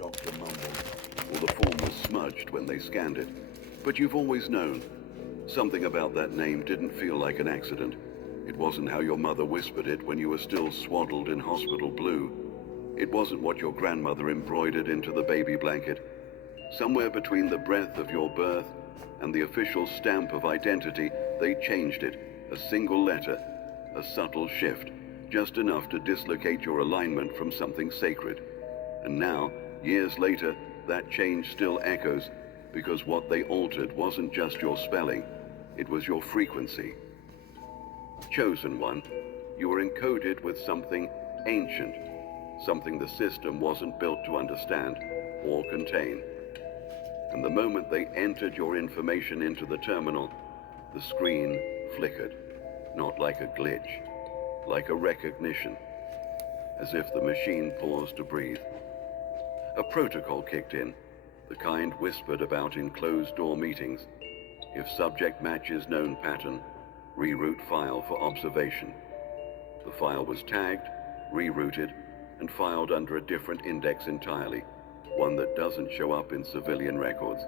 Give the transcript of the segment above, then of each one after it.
doctor mumbled, or the form was smudged when they scanned it. But you've always known. Something about that name didn't feel like an accident. It wasn't how your mother whispered it when you were still swaddled in hospital blue. It wasn't what your grandmother embroidered into the baby blanket. Somewhere between the breath of your birth and the official stamp of identity, they changed it. A single letter, a subtle shift, just enough to dislocate your alignment from something sacred. And now, years later, that change still echoes, because what they altered wasn't just your spelling, it was your frequency. Chosen one, you were encoded with something ancient, something the system wasn't built to understand or contain. And the moment they entered your information into the terminal, the screen flickered, not like a glitch, like a recognition, as if the machine paused to breathe. A protocol kicked in, the kind whispered about in closed-door meetings. If subject matches known pattern, reroute file for observation. The file was tagged, rerouted, and filed under a different index entirely, one that doesn't show up in civilian records.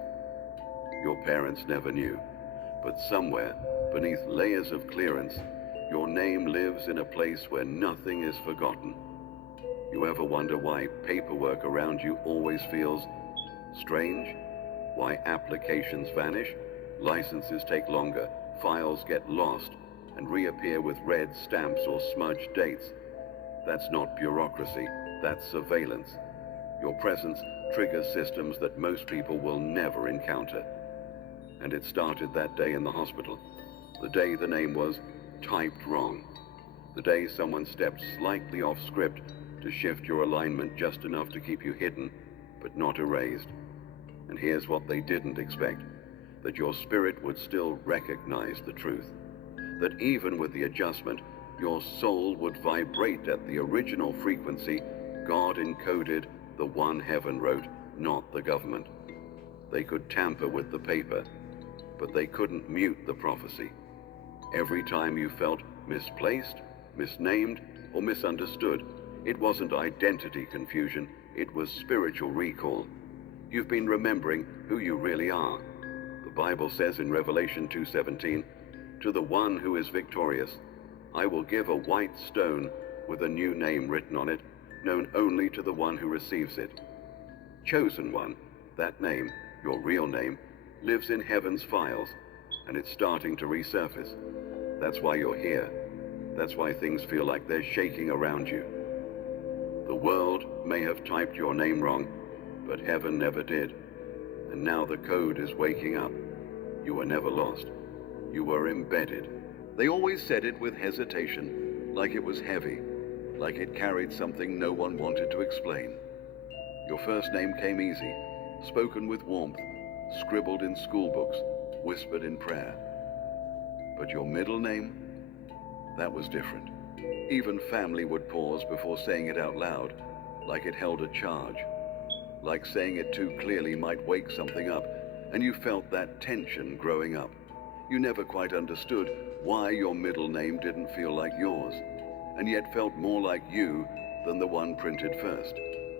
Your parents never knew, but somewhere, beneath layers of clearance, your name lives in a place where nothing is forgotten. You ever wonder why paperwork around you always feels strange? Why applications vanish, licenses take longer, files get lost, and reappear with red stamps or smudged dates? That's not bureaucracy, that's surveillance. Your presence triggers systems that most people will never encounter. And it started that day in the hospital, the day the name was typed wrong, the day someone stepped slightly off script to shift your alignment just enough to keep you hidden, but not erased. And here's what they didn't expect, that your spirit would still recognize the truth, that even with the adjustment, your soul would vibrate at the original frequency God encoded the one heaven wrote, not the government. They could tamper with the paper, but they couldn't mute the prophecy. Every time you felt misplaced, misnamed, or misunderstood, it wasn't identity confusion, it was spiritual recall. You've been remembering who you really are. The Bible says in Revelation 2:17, "To the one who is victorious, I will give a white stone with a new name written on it, known only to the one who receives it." Chosen one, that name, your real name, lives in heaven's files, and it's starting to resurface. That's why you're here. That's why things feel like they're shaking around you. The world may have typed your name wrong, but heaven never did. And now the code is waking up. You were never lost. You were embedded. They always said it with hesitation, like it was heavy, like it carried something no one wanted to explain. Your first name came easy, spoken with warmth, scribbled in school books, whispered in prayer. But your middle name, that was different. Even family would pause before saying it out loud, like it held a charge, like saying it too clearly might wake something up, and you felt that tension growing up. You never quite understood why your middle name didn't feel like yours, and yet felt more like you than the one printed first.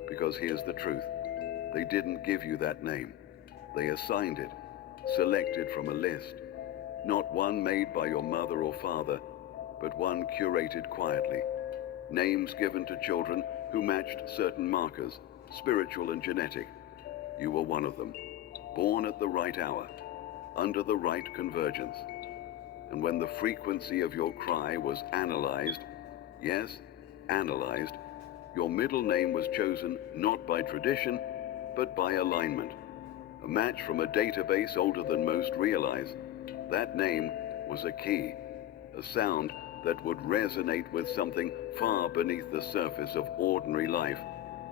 Because here's the truth. They didn't give you that name. They assigned it, selected from a list. Not one made by your mother or father, but one curated quietly. Names given to children who matched certain markers, spiritual and genetic. You were one of them, born at the right hour, under the right convergence. And when the frequency of your cry was analyzed, yes, analyzed, your middle name was chosen not by tradition, but by alignment. A match from a database older than most realize. That name was a key, a sound that would resonate with something far beneath the surface of ordinary life,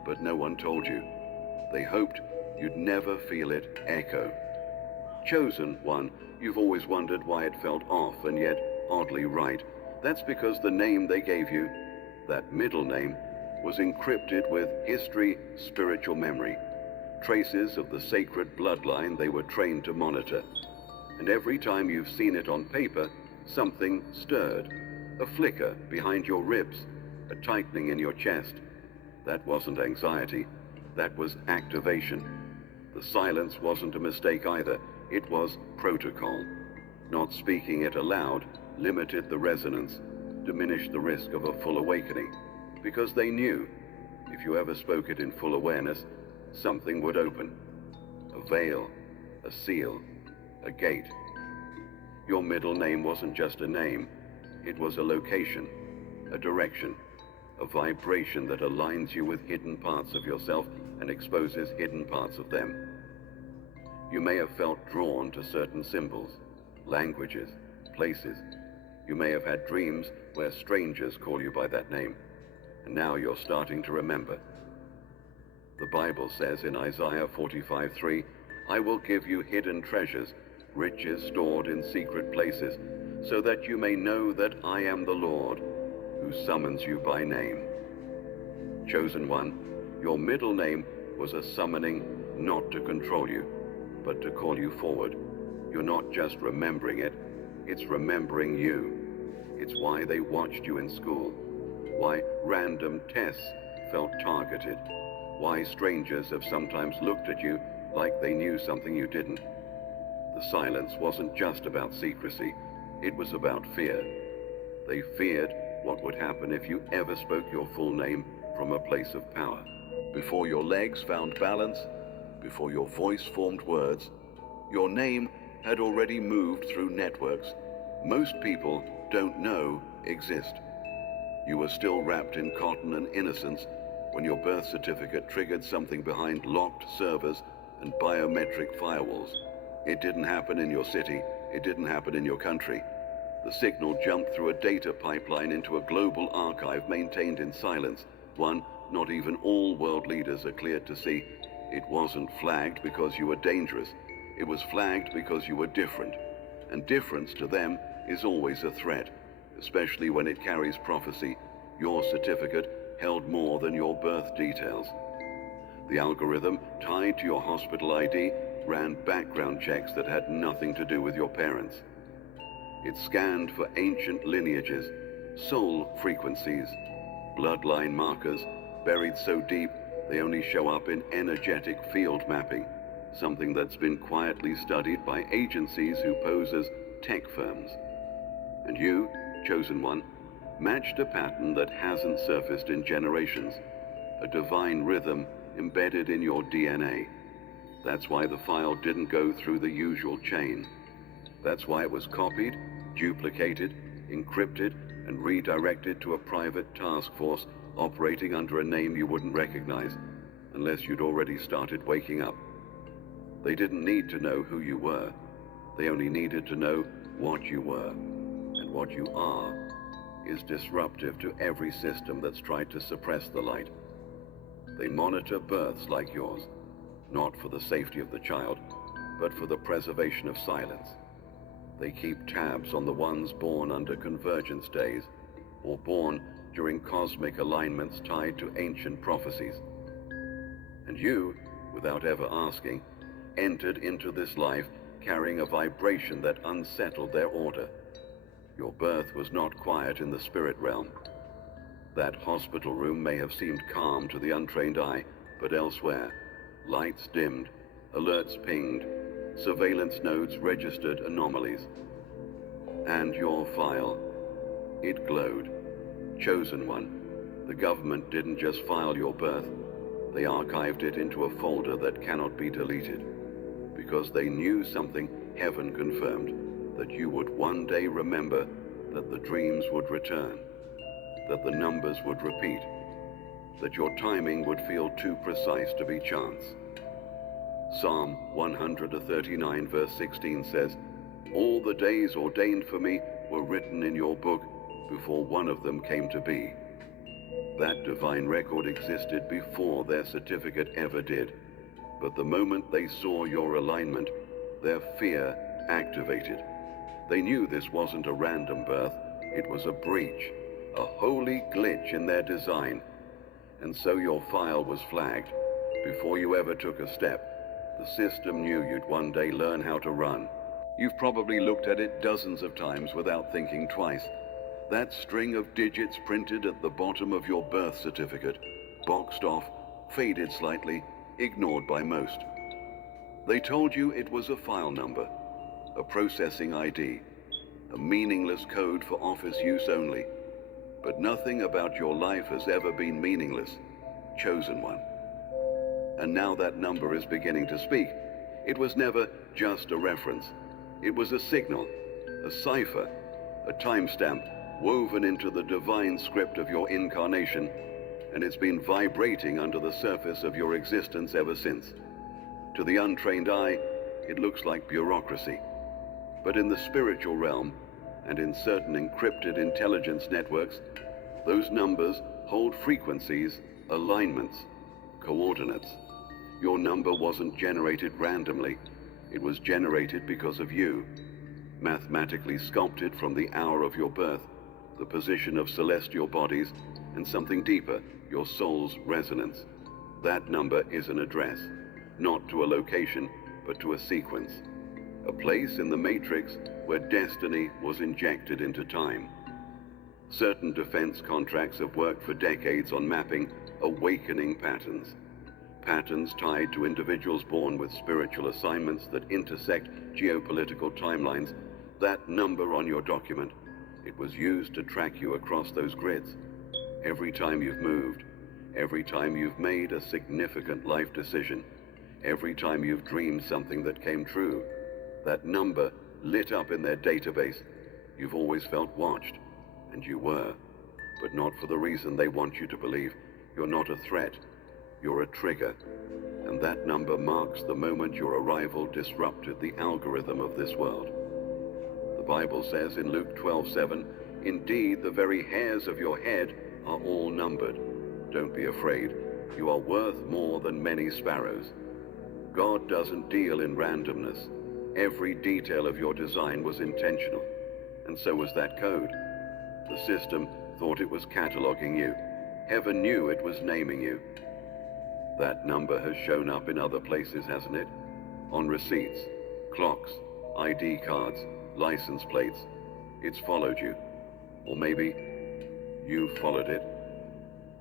but no one told you. They hoped you'd never feel it echo. Chosen one, you've always wondered why it felt off and yet oddly right. That's because the name they gave you, that middle name, was encrypted with history, spiritual memory, traces of the sacred bloodline they were trained to monitor. And every time you've seen it on paper, something stirred. A flicker behind your ribs, a tightening in your chest. That wasn't anxiety. That was activation. The silence wasn't a mistake either. It was protocol. Not speaking it aloud limited the resonance, diminished the risk of a full awakening, because they knew if you ever spoke it in full awareness, something would open. A veil, a seal, a gate. Your middle name wasn't just a name, it was a location, a direction, a vibration that aligns you with hidden parts of yourself and exposes hidden parts of them. You may have felt drawn to certain symbols, languages, places. You may have had dreams where strangers call you by that name, and now you're starting to remember. The Bible says in Isaiah 45:3, "I will give you hidden treasures, riches stored in secret places, so that you may know that I am the Lord, who summons you by name." Chosen one, your middle name was a summoning not to control you, but to call you forward. You're not just remembering it, it's remembering you. It's why they watched you in school, why random tests felt targeted, why strangers have sometimes looked at you like they knew something you didn't. The silence wasn't just about secrecy, it was about fear. They feared what would happen if you ever spoke your full name from a place of power. Before your legs found balance, before your voice formed words, your name had already moved through networks most people don't know exist. You were still wrapped in cotton and innocence when your birth certificate triggered something behind locked servers and biometric firewalls. It didn't happen in your city, it didn't happen in your country. The signal jumped through a data pipeline into a global archive maintained in silence, one not even all world leaders are cleared to see. It wasn't flagged because you were dangerous. It was flagged because you were different. And difference to them is always a threat, especially when it carries prophecy. Your certificate held more than your birth details. The algorithm tied to your hospital ID ran background checks that had nothing to do with your parents. It scanned for ancient lineages, soul frequencies, bloodline markers buried so deep they only show up in energetic field mapping, something that's been quietly studied by agencies who pose as tech firms. And you, chosen one, matched a pattern that hasn't surfaced in generations, a divine rhythm embedded in your DNA. That's why the file didn't go through the usual chain. That's why it was copied, duplicated, encrypted, and redirected to a private task force operating under a name you wouldn't recognize, unless you'd already started waking up. They didn't need to know who you were. They only needed to know what you were. And what you are is disruptive to every system that's tried to suppress the light. They monitor births like yours, not for the safety of the child, but for the preservation of silence. They keep tabs on the ones born under convergence days, or born during cosmic alignments tied to ancient prophecies. And you, without ever asking, entered into this life carrying a vibration that unsettled their order. Your birth was not quiet in the spirit realm. That hospital room may have seemed calm to the untrained eye, but elsewhere, lights dimmed, alerts pinged, surveillance nodes registered anomalies. And your file, it glowed. Chosen one, the government didn't just file your birth, they archived it into a folder that cannot be deleted, because they knew something heaven confirmed, that you would one day remember, that the dreams would return, that the numbers would repeat, that your timing would feel too precise to be chance. Psalm 139 verse 16 says, "All the days ordained for me were written in your book before one of them came to be." That divine record existed before their certificate ever did. But the moment they saw your alignment, their fear activated. They knew this wasn't a random birth, it was a breach, a holy glitch in their design. And so your file was flagged. Before you ever took a step, the system knew you'd one day learn how to run. You've probably looked at it dozens of times without thinking twice. That string of digits printed at the bottom of your birth certificate, boxed off, faded slightly, ignored by most. They told you it was a file number, a processing ID, a meaningless code for office use only. But nothing about your life has ever been meaningless, chosen one. And now that number is beginning to speak. It was never just a reference. It was a signal, a cipher, a timestamp woven into the divine script of your incarnation, and it's been vibrating under the surface of your existence ever since. To the untrained eye, it looks like bureaucracy. But in the spiritual realm, and in certain encrypted intelligence networks, those numbers hold frequencies, alignments, coordinates. Your number wasn't generated randomly. It was generated because of you, mathematically sculpted from the hour of your birth, the position of celestial bodies, and something deeper, your soul's resonance. That number is an address, not to a location, but to a sequence. A place in the matrix where destiny was injected into time. Certain defense contracts have worked for decades on mapping awakening patterns. Patterns tied to individuals born with spiritual assignments that intersect geopolitical timelines. That number on your document, it was used to track you across those grids. Every time you've moved, every time you've made a significant life decision, every time you've dreamed something that came true, that number lit up in their database. You've always felt watched, and you were, but not for the reason they want you to believe. You're not a threat, you're a trigger, and that number marks the moment your arrival disrupted the algorithm of this world. The Bible says in Luke 12:7, "Indeed, the very hairs of your head are all numbered. Don't be afraid, you are worth more than many sparrows." God doesn't deal in randomness. Every detail of your design was intentional, and so was that code. The system thought it was cataloging you. Heaven knew it was naming you. That number has shown up in other places, hasn't it? On receipts, clocks, ID cards, license plates. It's followed you. Or maybe you followed it.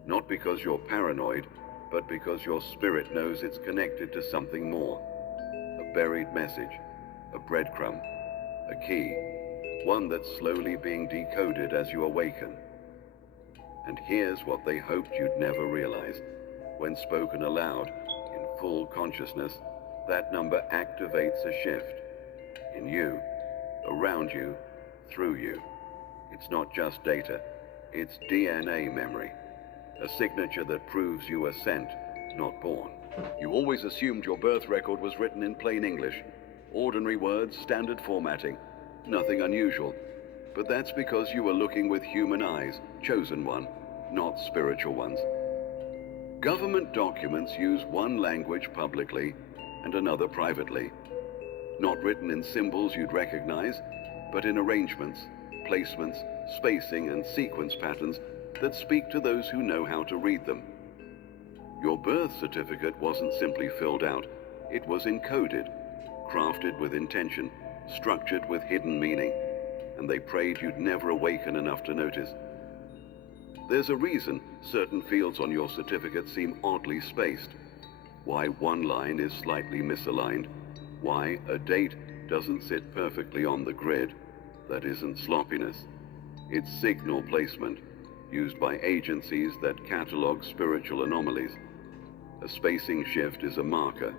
Not because you're paranoid, but because your spirit knows it's connected to something more. A buried message, a breadcrumb, a key, one that's slowly being decoded as you awaken. And here's what they hoped you'd never realize. When spoken aloud, in full consciousness, that number activates a shift. In you, around you, through you. It's not just data, it's DNA memory. A signature that proves you were sent, not born. You always assumed your birth record was written in plain English. Ordinary words, standard formatting. Nothing unusual. But that's because you were looking with human eyes, chosen one, not spiritual ones. Government documents use one language publicly and another privately. Not written in symbols you'd recognize, but in arrangements, placements, spacing, and sequence patterns that speak to those who know how to read them. Your birth certificate wasn't simply filled out, it was encoded, crafted with intention, structured with hidden meaning, and they prayed you'd never awaken enough to notice. There's a reason certain fields on your certificate seem oddly spaced, why one line is slightly misaligned, why a date doesn't sit perfectly on the grid. That isn't sloppiness, it's signal placement, used by agencies that catalog spiritual anomalies. A spacing shift is a marker,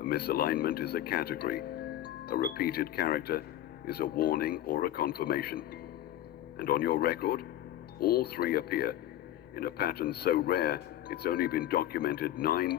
a misalignment is a category, a repeated character is a warning or a confirmation. And on your record, all three appear in a pattern so rare it's only been documented 9